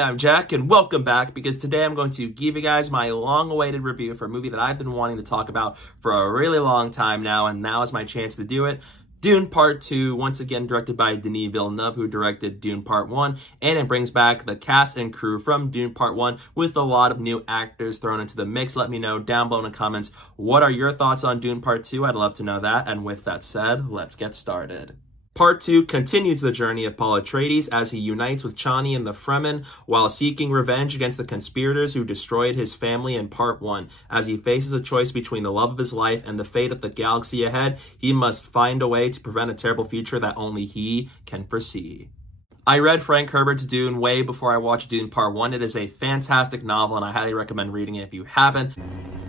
Hi, I'm Jack, and welcome back, because today I'm going to give you guys my long-awaited review for a movie that I've been wanting to talk about for a really long time now, and now is my chance to do it. Dune Part 2, once again directed by Denis Villeneuve, who directed Dune Part 1, and it brings back the cast and crew from Dune Part 1 with a lot of new actors thrown into the mix. Let me know down below in the comments, what are your thoughts on Dune Part 2? I'd love to know that, and with that said, let's get started. Part 2 continues the journey of Paul Atreides as he unites with Chani and the Fremen while seeking revenge against the conspirators who destroyed his family in Part 1. As he faces a choice between the love of his life and the fate of the galaxy ahead, he must find a way to prevent a terrible future that only he can foresee. I read Frank Herbert's Dune way before I watched Dune Part 1. It is a fantastic novel, and I highly recommend reading it if you haven't.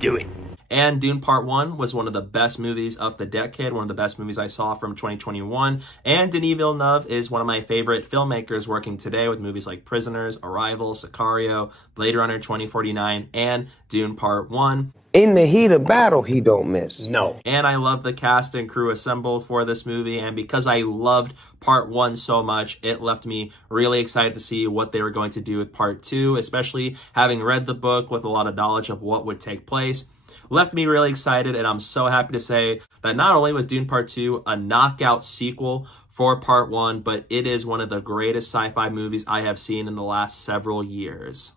Do it! And Dune Part 1 was one of the best movies of the decade, one of the best movies I saw from 2021. And Denis Villeneuve is one of my favorite filmmakers working today with movies like Prisoners, Arrival, Sicario, Blade Runner 2049, and Dune Part 1. In the heat of battle, he don't miss. No. And I love the cast and crew assembled for this movie, and because I loved Part 1 so much, it left me really excited to see what they were going to do with Part 2, especially having read the book with a lot of knowledge of what would take place. Left me really excited, and I'm so happy to say that not only was Dune Part 2 a knockout sequel for Part 1, but it is one of the greatest sci-fi movies I have seen in the last several years.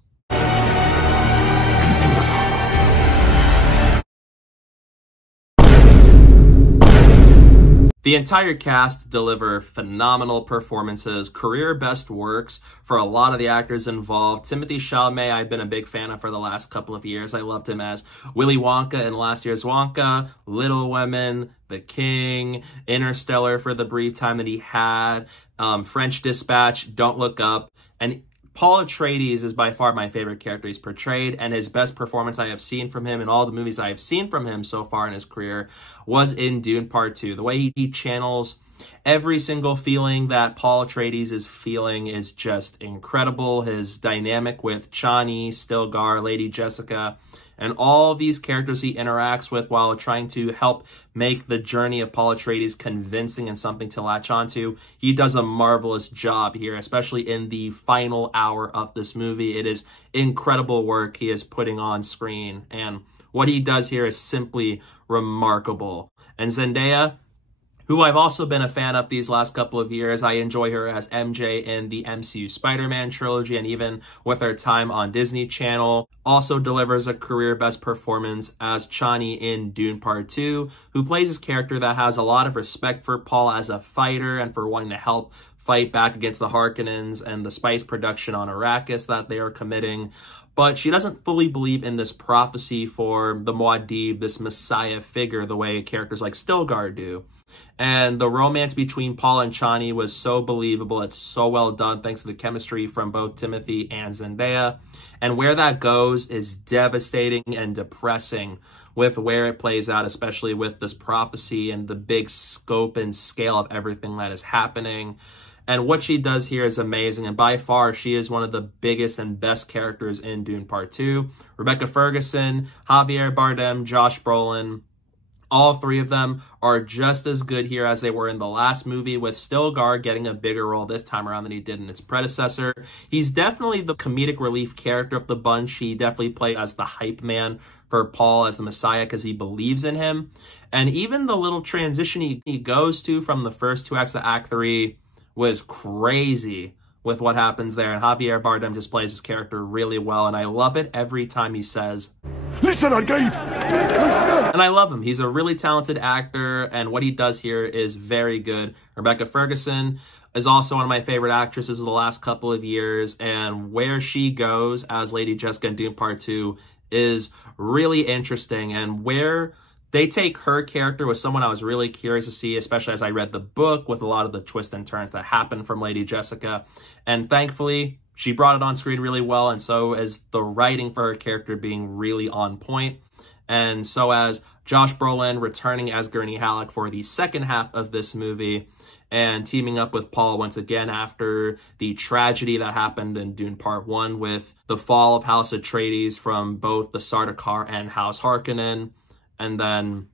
The entire cast deliver phenomenal performances, career best works for a lot of the actors involved. Timothée Chalamet, I've been a big fan of for the last couple of years. I loved him as Willy Wonka in last year's Wonka, Little Women, The King, Interstellar for the brief time that he had, French Dispatch, Don't Look Up, and Paul Atreides is by far my favorite character he's portrayed, and his best performance I have seen from him in all the movies I have seen from him so far in his career was in Dune Part 2. The way he channels every single feeling that Paul Atreides is feeling is just incredible. His dynamic with Chani, Stilgar, Lady Jessica, and all of these characters he interacts with while trying to help make the journey of Paul Atreides convincing and something to latch onto. He does a marvelous job here, especially in the final hour of this movie. It is incredible work he is putting on screen, and what he does here is simply remarkable. And Zendaya, who I've also been a fan of these last couple of years. I enjoy her as MJ in the MCU Spider-Man trilogy, and even with her time on Disney Channel. Also delivers a career best performance as Chani in Dune Part 2, who plays his character that has a lot of respect for Paul as a fighter and for wanting to help fight back against the Harkonnens and the spice production on Arrakis that they are committing. But she doesn't fully believe in this prophecy for the Muad'Dib, this messiah figure, the way characters like Stilgar do. And the romance between Paul and Chani was so believable. It's so well done thanks to the chemistry from both Timothée and Zendaya. And where that goes is devastating and depressing with where it plays out, especially with this prophecy and the big scope and scale of everything that is happening. And what she does here is amazing, and by far, she is one of the biggest and best characters in Dune Part 2. Rebecca Ferguson, Javier Bardem, Josh Brolin, all three of them are just as good here as they were in the last movie, with Stilgar getting a bigger role this time around than he did in its predecessor. He's definitely the comedic relief character of the bunch. He definitely played as the hype man for Paul as the Messiah because he believes in him. And even the little transition he goes to from the first two acts to Act 3 was crazy with what happens there. And Javier Bardem just plays his character really well, and I love it every time he says, "Listen, I gave." And I love him. He's a really talented actor, and what he does here is very good. Rebecca Ferguson is also one of my favorite actresses of the last couple of years, and where she goes as Lady Jessica in Dune Part 2 is really interesting, and where they take her character was someone I was really curious to see, especially as I read the book with a lot of the twists and turns that happen from Lady Jessica. And thankfully, she brought it on screen really well, and so is the writing for her character being really on point. And so as Josh Brolin returning as Gurney Halleck for the second half of this movie and teaming up with Paul once again after the tragedy that happened in Dune Part 1 with the fall of House Atreides from both the Sardaukar and House Harkonnen, and then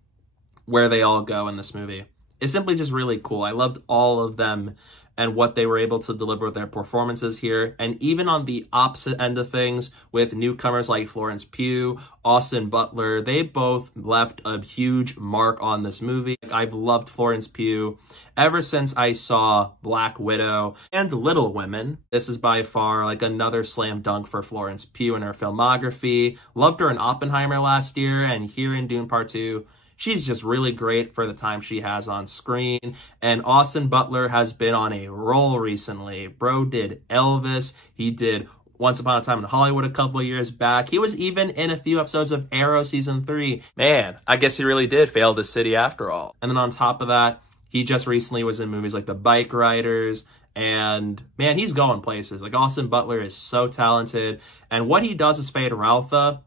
where they all go in this movie. It's simply just really cool. I loved all of them and what they were able to deliver with their performances here. And even on the opposite end of things, with newcomers like Florence Pugh, Austin Butler, they both left a huge mark on this movie. I've loved Florence Pugh ever since I saw Black Widow and Little Women. This is by far like another slam dunk for Florence Pugh in her filmography. Loved her in Oppenheimer last year, and here in Dune Part 2, she's just really great for the time she has on screen. And Austin Butler has been on a roll recently. Bro did Elvis. He did Once Upon a Time in Hollywood a couple of years back. He was even in a few episodes of Arrow Season 3. Man, I guess he really did fail the city after all. And then on top of that, he just recently was in movies like The Bike Riders. And man, he's going places. Like, Austin Butler is so talented. And what he does as Feyd-Rautha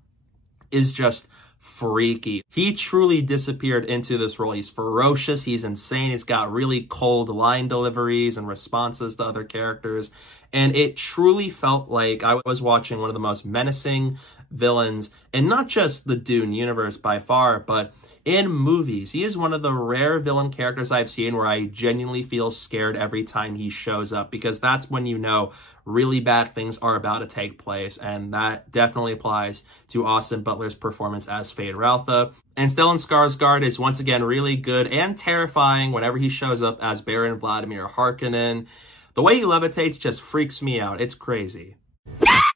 is just freaky. He truly disappeared into this role. He's ferocious, he's insane, he's got really cold line deliveries and responses to other characters, and it truly felt like I was watching one of the most menacing villains, and not just the Dune universe by far, but in movies. He is one of the rare villain characters I've seen where I genuinely feel scared every time he shows up, because that's when you know really bad things are about to take place, and that definitely applies to Austin Butler's performance as Feyd-Rautha. And Stellan Skarsgård is once again really good and terrifying whenever he shows up as Baron Vladimir Harkonnen. The way he levitates just freaks me out. It's crazy.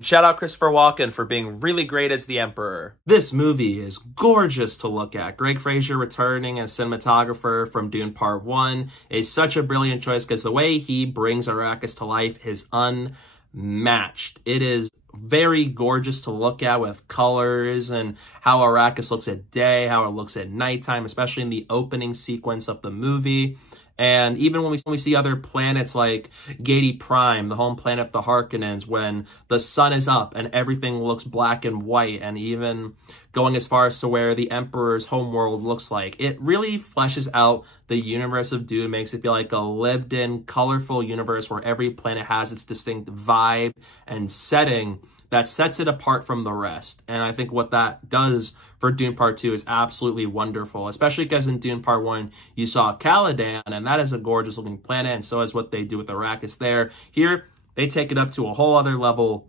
Shout out Christopher Walken for being really great as the Emperor. This movie is gorgeous to look at. Greg Fraser returning as cinematographer from Dune Part 1 is such a brilliant choice, because the way he brings Arrakis to life is unmatched. It is very gorgeous to look at, with colors and how Arrakis looks at day, how it looks at nighttime, especially in the opening sequence of the movie. And even when we see other planets like Gedi Prime, the home planet of the Harkonnens, when the sun is up and everything looks black and white, and even going as far as to where the Emperor's homeworld looks like, it really fleshes out the universe of Dune, makes it feel like a lived-in, colorful universe where every planet has its distinct vibe and setting that sets it apart from the rest. And I think what that does for Dune Part 2 is absolutely wonderful, especially because in Dune Part 1, you saw Caladan, and that is a gorgeous looking planet, and so is what they do with Arrakis there. Here, they take it up to a whole other level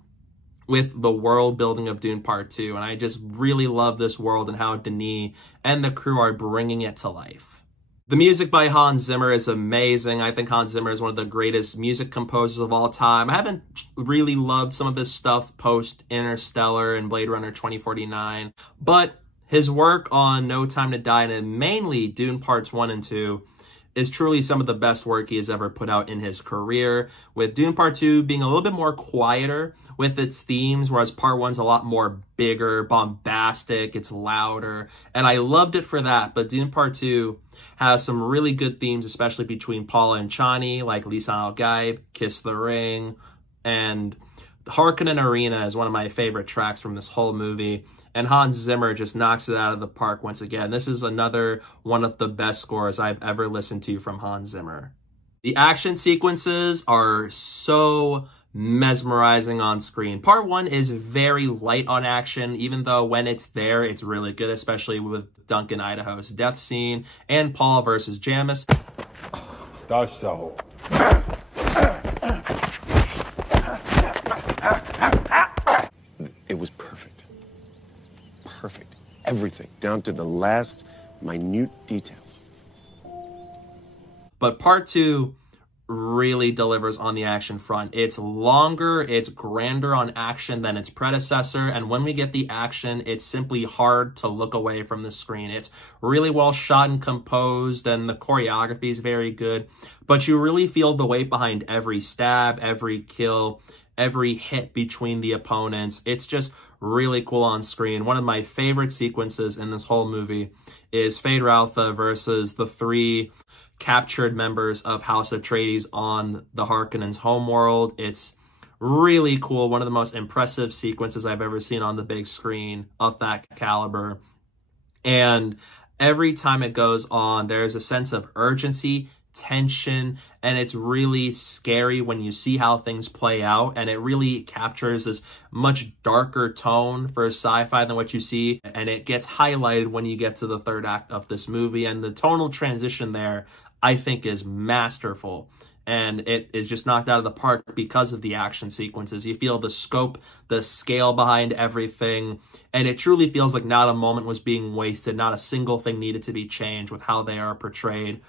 with the world building of Dune Part 2, and I just really love this world and how Denis and the crew are bringing it to life. The music by Hans Zimmer is amazing. I think Hans Zimmer is one of the greatest music composers of all time. I haven't really loved some of his stuff post Interstellar and Blade Runner 2049, but his work on No Time to Die and mainly Dune Parts 1 and 2 is truly some of the best work he has ever put out in his career, with Dune Part 2 being a little bit more quieter with its themes, whereas Part 1's a lot more bigger, bombastic, it's louder, and I loved it for that. But Dune Part 2 has some really good themes, especially between Paula and Chani, like Lisan al-Gaib, Kiss the Ring, and Harkonnen Arena is one of my favorite tracks from this whole movie, and Hans Zimmer just knocks it out of the park once again. This is another one of the best scores I've ever listened to from Hans Zimmer. The action sequences are so mesmerizing on screen. Part 1 is very light on action, even though when it's there, it's really good, especially with Duncan Idaho's death scene and Paul versus Jamis. That's so. It was perfect. Perfect. Everything, down to the last minute details. But Part 2 really delivers on the action front. It's longer, it's grander on action than its predecessor, and when we get the action, it's simply hard to look away from the screen. It's really well shot and composed, and the choreography is very good, but you really feel the weight behind every stab, every kill, every hit between the opponents. It's just really cool on screen. One of my favorite sequences in this whole movie is Feyd-Rautha versus the 3 captured members of House Atreides on the Harkonnens' homeworld. It's really cool. One of the most impressive sequences I've ever seen on the big screen of that caliber. And every time it goes on, there's a sense of urgency, tension, and it's really scary when you see how things play out, and it really captures this much darker tone for sci-fi than what you see, and it gets highlighted when you get to the third act of this movie, and the tonal transition there I think is masterful. and it is just knocked out of the park because of the action sequences. You feel the scope, the scale behind everything, and it truly feels like not a moment was being wasted, not a single thing needed to be changed with how they are portrayed.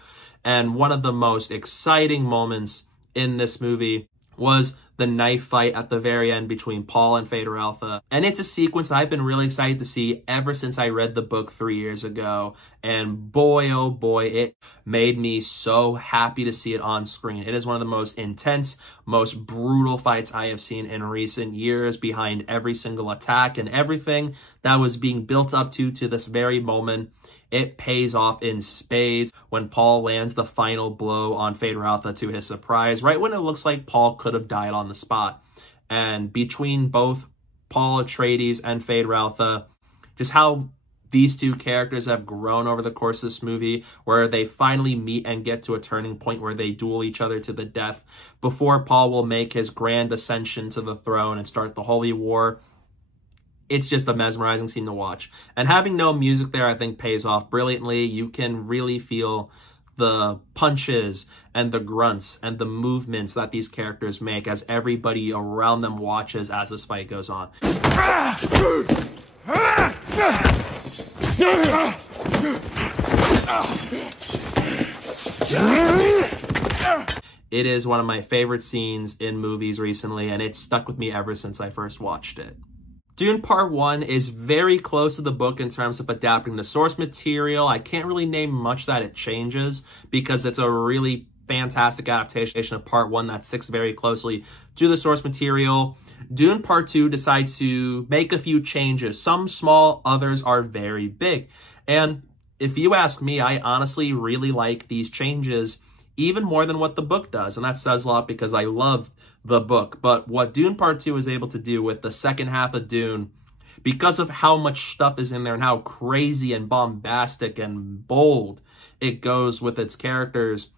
And one of the most exciting moments in this movie was the knife fight at the very end between Paul and Feyd-Rautha. And it's a sequence that I've been really excited to see ever since I read the book 3 years ago. And boy, oh boy, it made me so happy to see it on screen. It is one of the most intense, most brutal fights I have seen in recent years, behind every single attack and everything that was being built up to this very moment. It pays off in spades when Paul lands the final blow on Feyd-Rautha to his surprise, right when it looks like Paul could have died on the spot. And between both Paul Atreides and Feyd-Rautha, just how these two characters have grown over the course of this movie, where they finally meet and get to a turning point where they duel each other to the death before Paul will make his grand ascension to the throne and start the Holy War. It's just a mesmerizing scene to watch. And having no music there, I think, pays off brilliantly. You can really feel the punches and the grunts and the movements that these characters make as everybody around them watches as this fight goes on. It is one of my favorite scenes in movies recently, and it's stuck with me ever since I first watched it. Dune Part 1 is very close to the book in terms of adapting the source material. I can't really name much that it changes because it's a really fantastic adaptation of Part 1 that sticks very closely to the source material. Dune Part 2 decides to make a few changes. Some small, others are very big. And if you ask me, I honestly really like these changes even more than what the book does. And that says a lot because I love the book. But what Dune Part 2 is able to do with the second half of Dune, because of how much stuff is in there and how crazy and bombastic and bold it goes with its characters,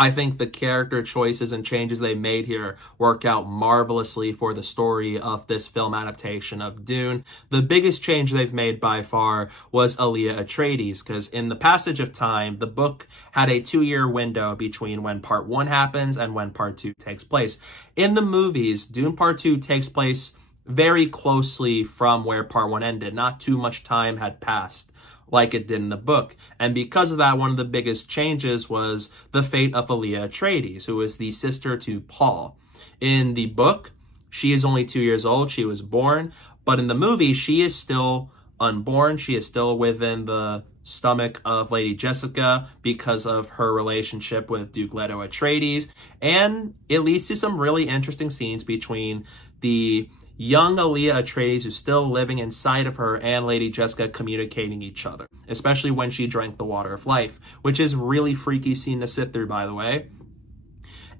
I think the character choices and changes they made here work out marvelously for the story of this film adaptation of Dune. The biggest change they've made by far was Leia Atreides, because in the passage of time, the book had a 2-year window between when Part 1 happens and when Part 2 takes place. In the movies, Dune Part 2 takes place very closely from where Part 1 ended. Not too much time had passed like it did in the book. And because of that, one of the biggest changes was the fate of Leia Atreides, who is the sister to Paul. In the book, she is only 2 years old. She was born. But in the movie, she is still unborn. She is still within the stomach of Lady Jessica because of her relationship with Duke Leto Atreides. And it leads to some really interesting scenes between the young Leia Atreides, who's still living inside of her, and Lady Jessica communicating each other, especially when she drank the water of life, which is really freaky scene to sit through, by the way.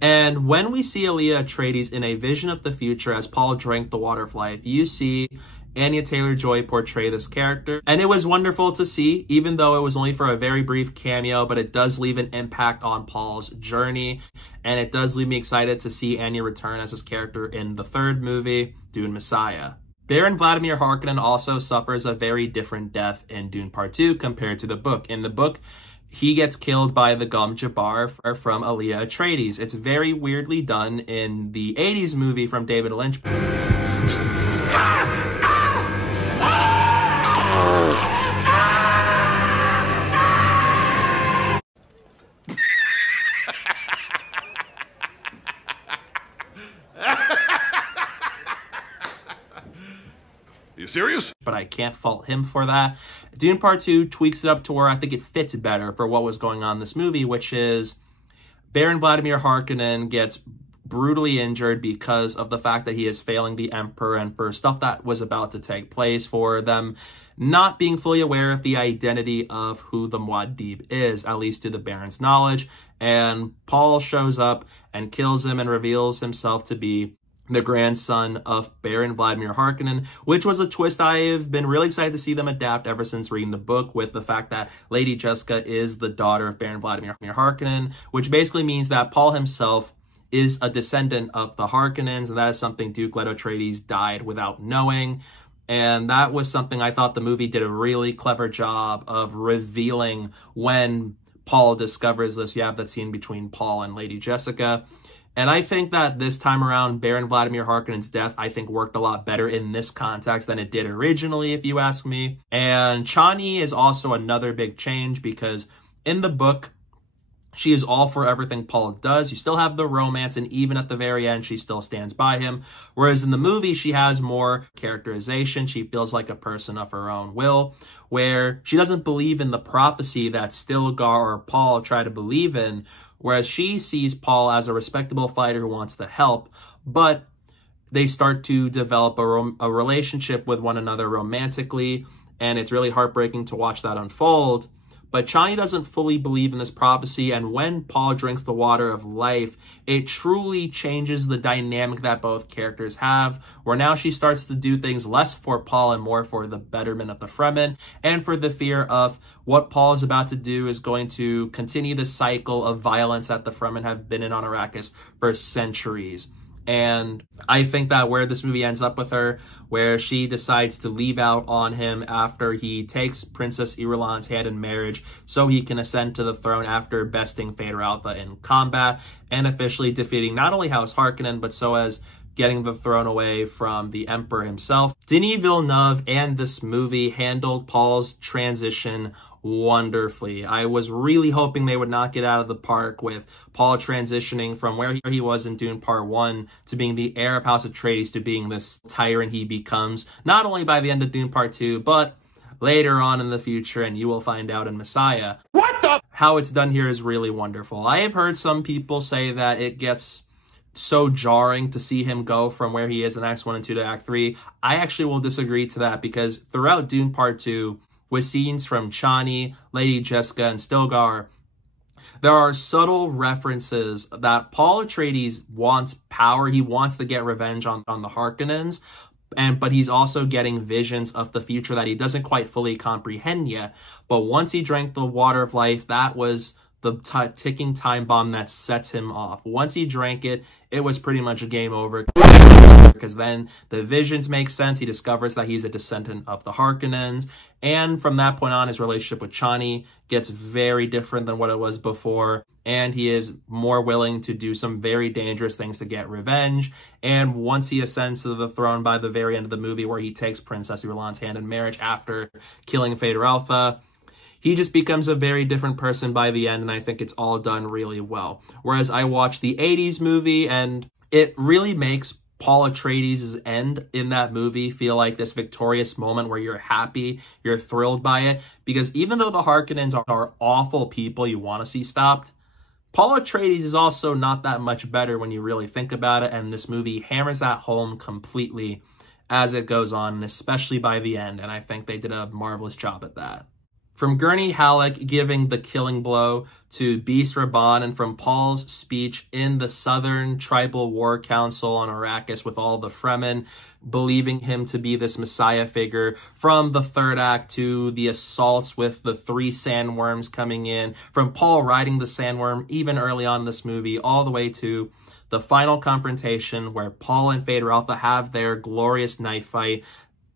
And when we see Leia Atreides in a vision of the future as Paul drank the water of life, you see Anya Taylor-Joy portray this character. And it was wonderful to see, even though it was only for a very brief cameo, but it does leave an impact on Paul's journey. And it does leave me excited to see Anya return as his character in the third movie, Dune Messiah. Baron Vladimir Harkonnen also suffers a very different death in Dune Part 2 compared to the book. In the book, he gets killed by the Gom Jabbar from Leia Atreides. It's very weirdly done in the 80s movie from David Lynch. Serious? But I can't fault him for that. Dune Part 2 tweaks it up to where I think it fits better for what was going on in this movie, which is Baron Vladimir Harkonnen gets brutally injured because of the fact that he is failing the Emperor and for stuff that was about to take place, for them not being fully aware of the identity of who the Muad'Dib is, at least to the Baron's knowledge. And Paul shows up and kills him and reveals himself to be the grandson of Baron Vladimir Harkonnen, which was a twist I've been really excited to see them adapt ever since reading the book, with the fact that Lady Jessica is the daughter of Baron Vladimir Harkonnen, which basically means that Paul himself is a descendant of the Harkonnens, and that is something Duke Leto Atreides died without knowing. And that was something I thought the movie did a really clever job of revealing when Paul discovers this. You have that scene between Paul and Lady Jessica. And I think that this time around, Baron Vladimir Harkonnen's death, I think, worked a lot better in this context than it did originally, if you ask me. And Chani is also another big change because in the book, she is all for everything Paul does. You still have the romance, and even at the very end, she still stands by him. Whereas in the movie, she has more characterization. She feels like a person of her own will, where she doesn't believe in the prophecy that Stilgar or Paul try to believe in, whereas she sees Paul as a respectable fighter who wants to help, but they start to develop a relationship with one another romantically, and it's really heartbreaking to watch that unfold. But Chani doesn't fully believe in this prophecy, and when Paul drinks the water of life, it truly changes the dynamic that both characters have, where now she starts to do things less for Paul and more for the betterment of the Fremen, and for the fear of what Paul is about to do is going to continue the cycle of violence that the Fremen have been in on Arrakis for centuries. And I think that where this movie ends up with her, where she decides to leave out on him after he takes Princess Irulan's hand in marriage so he can ascend to the throne after besting Phaedra Alpha in combat and officially defeating not only House Harkonnen, but so as getting the throne away from the Emperor himself. Denis Villeneuve and this movie handled Paul's transition wonderfully. I was really hoping they would knock it out of the park with Paul transitioning from where he was in Dune Part 1 to being the heir of House Atreides to being this tyrant he becomes, not only by the end of Dune Part 2, but later on in the future, and you will find out in Messiah. What the? How it's done here is really wonderful. I have heard some people say that it gets so jarring to see him go from where he is in Acts 1 and 2 to Act 3. I actually will disagree to that because throughout Dune Part 2, with scenes from Chani, Lady Jessica, and Stilgar, there are subtle references that Paul Atreides wants power. He wants to get revenge on the Harkonnens, but he's also getting visions of the future that he doesn't quite fully comprehend yet. But once he drank the water of life, that was the ticking time bomb that sets him off. Once he drank it, it was pretty much a game over. Because then the visions make sense. He discovers that he's a descendant of the Harkonnens. And from that point on, his relationship with Chani gets very different than what it was before. And he is more willing to do some very dangerous things to get revenge. And once he ascends to the throne by the very end of the movie, where he takes Princess Irulan's hand in marriage after killing Phaedra Alpha, he just becomes a very different person by the end, and I think it's all done really well. Whereas I watched the 80s movie, and it really makes Paul Atreides' end in that movie feel like this victorious moment where you're happy, you're thrilled by it. Because even though the Harkonnens are awful people you want to see stopped, Paul Atreides is also not that much better when you really think about it, and this movie hammers that home completely as it goes on, and especially by the end, and I think they did a marvelous job at that. From Gurney Halleck giving the killing blow to Beast Raban, and from Paul's speech in the Southern Tribal War Council on Arrakis with all the Fremen believing him to be this messiah figure, from the third act to the assaults with the 3 sandworms coming in, from Paul riding the sandworm even early on in this movie, all the way to the final confrontation where Paul and Phaedra Alpha have their glorious knife fight.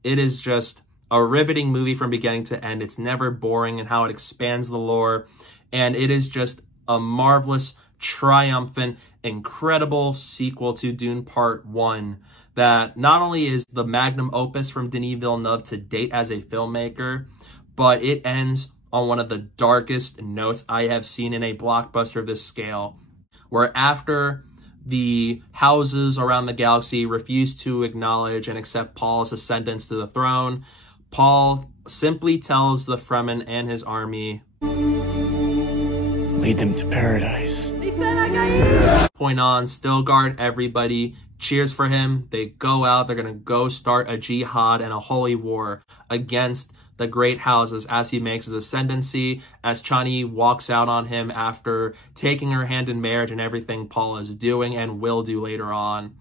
It is just a riveting movie from beginning to end. It's never boring in how it expands the lore, and it is just a marvelous, triumphant, incredible sequel to Dune Part 1 that not only is the magnum opus from Denis Villeneuve to date as a filmmaker, but it ends on one of the darkest notes I have seen in a blockbuster of this scale, where after the houses around the galaxy refuse to acknowledge and accept Paul's ascendance to the throne, Paul simply tells the Fremen and his army, lead them to paradise. Point on, Stilgar, everybody cheers for him. They go out, they're going to go start a jihad and a holy war against the great houses as he makes his ascendancy, as Chani walks out on him after taking her hand in marriage and everything Paul is doing and will do later on.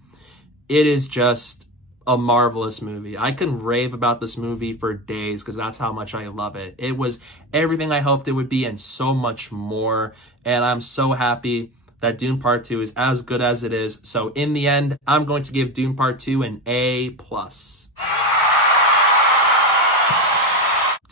It is just a marvelous movie. I can rave about this movie for days because that's how much I love it. It was everything I hoped it would be and so much more, and I'm so happy that Dune Part 2 is as good as it is. So in the end, I'm going to give Dune Part 2 an A+.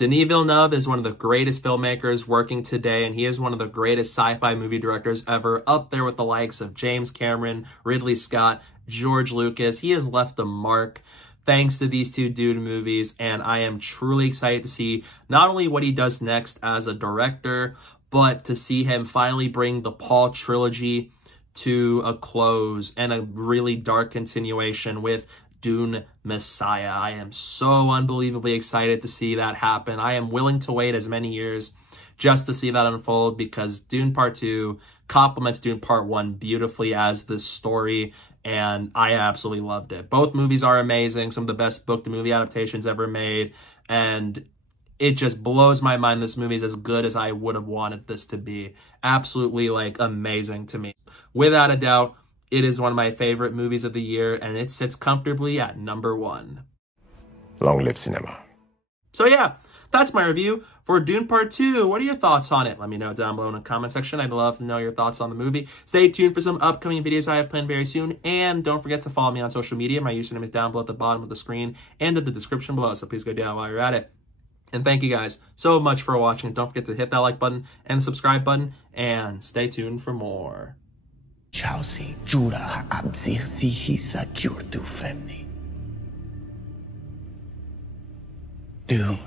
Denis Villeneuve is one of the greatest filmmakers working today, and he is one of the greatest sci-fi movie directors ever, up there with the likes of James Cameron, Ridley Scott, George Lucas. He has left a mark thanks to these two Dune movies, and I am truly excited to see not only what he does next as a director, but to see him finally bring the Paul trilogy to a close and a really dark continuation with Dune Messiah. I am so unbelievably excited to see that happen. I am willing to wait as many years just to see that unfold, because Dune Part 2 complements Dune Part 1 beautifully as this story, and I absolutely loved it. Both movies are amazing, some of the best book-to-movie adaptations ever made, and it just blows my mind this movie is as good as I would have wanted this to be. Absolutely, like, amazing to me. Without a doubt, it is one of my favorite movies of the year, and it sits comfortably at number 1. Long live cinema. So yeah, that's my review for Dune Part 2. What are your thoughts on it? Let me know down below in the comment section. I'd love to know your thoughts on the movie. Stay tuned for some upcoming videos I have planned very soon, and don't forget to follow me on social media. My username is down below at the bottom of the screen and in the description below, so please go down while you're at it. And thank you guys so much for watching. Don't forget to hit that like button and the subscribe button, and stay tuned for more. Chelsea, Jura, Abzir, Sihi, Secure, Tu Femni. Dune.